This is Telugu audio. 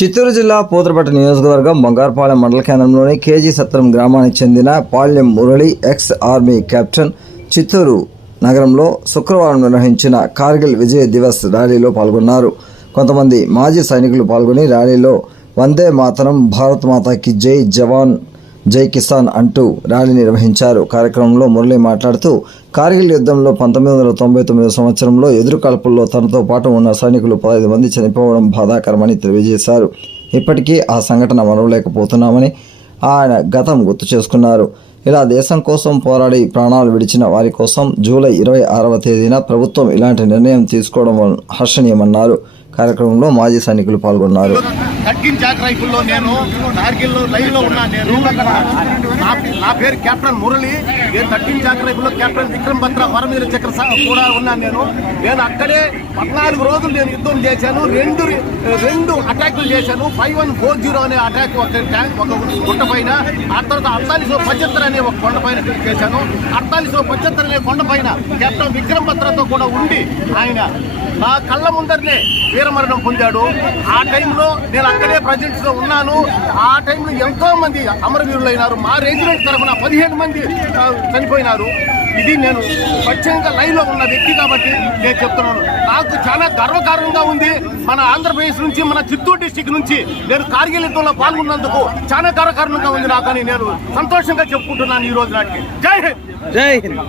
చిత్తూరు జిల్లా పూతలపట్టు నియోజకవర్గం బంగారుపాలెం మండల కేంద్రంలోని కేజీ సత్రం గ్రామానికి చెందిన Palyam Murali ex army captain Chittoor నగరంలో శుక్రవారం నిర్వహించిన కార్గిల్ విజయ్ దివస్ ర్యాలీలో పాల్గొన్నారు. కొంతమంది మాజీ సైనికులు పాల్గొని ర్యాలీలో వందే మాతరం, భారత్ మాతాకి జై, జవాన్ జై కిసాన్ అంటూ ర్యాలీ నిర్వహించారు. కార్యక్రమంలో మురళి మాట్లాడుతూ కార్గిల్ యుద్ధంలో 1999 సంవత్సరంలో ఎదురుకాల్పుల్లో తనతో పాటు ఉన్న సైనికులు 15 మంది చనిపోవడం బాధాకరమని తెలియజేశారు. ఇప్పటికీ ఆ సంఘటన మరవలేకపోతున్నామని ఆయన గతం గుర్తు చేసుకున్నారు. ఇలా దేశం కోసం పోరాడి ప్రాణాలు విడిచిన వారి కోసం జూలై 26వ తేదీన ప్రభుత్వం ఇలాంటి నిర్ణయం తీసుకోవడం హర్షణీయమన్నారు. కార్యక్రమంలో మాజీ సైనికులు పాల్గొన్నారు. నేను కార్గిల్లో లైవ్ లో ఉన్నా. నేను నా పేరు కెప్టెన్ మురళి. నేను 13 జాక్ రైఫుల్లో కెప్టెన్ విక్రమ్ బత్రా వరమీర చక్ర కూడా ఉన్నాను. నేను అక్కడే 14 రోజులు నేను యుద్ధం చేశాను. రెండు అటాక్లు చేశాను. 5140 అనే అటాక్ ఒక గుట్ట పైన, ఆ తర్వాత 4875 అనే ఒక కొండ పైన చేశాను. 4875 అనే కొండ పైన కెప్టెన్ విక్రమ్ బత్రాతో కూడా ఉండి ఆయన నా కళ్ళ ముందరనే వీరమరణం పొందాడు. ఆ టైంలో నేను అక్కడే ప్రజెంట్స్ లో ఉన్నాను. ఆ టైంలో ఎంతో మంది అమరవీరులు అయినారు. మా రెజిమెంట్ తరఫున 15 మంది చనిపోయినారు. ఇది నేను స్వచ్ఛంగా లైవ్ లో ఉన్న వ్యక్తి కాబట్టి నేను చెప్తున్నాను. నాకు చాలా గర్వకారణంగా ఉంది. మన ఆంధ్రప్రదేశ్ నుంచి, మన చిత్తూరు డిస్టిక్ నుంచి నేను కార్గిల్ యుద్ధంలో పాల్గొన్నందుకు చాలా గర్వకారణంగా ఉంది నాకు అని నేను సంతోషంగా చెప్పుకుంటున్నాను ఈ రోజు నాటికి. జై హింద్.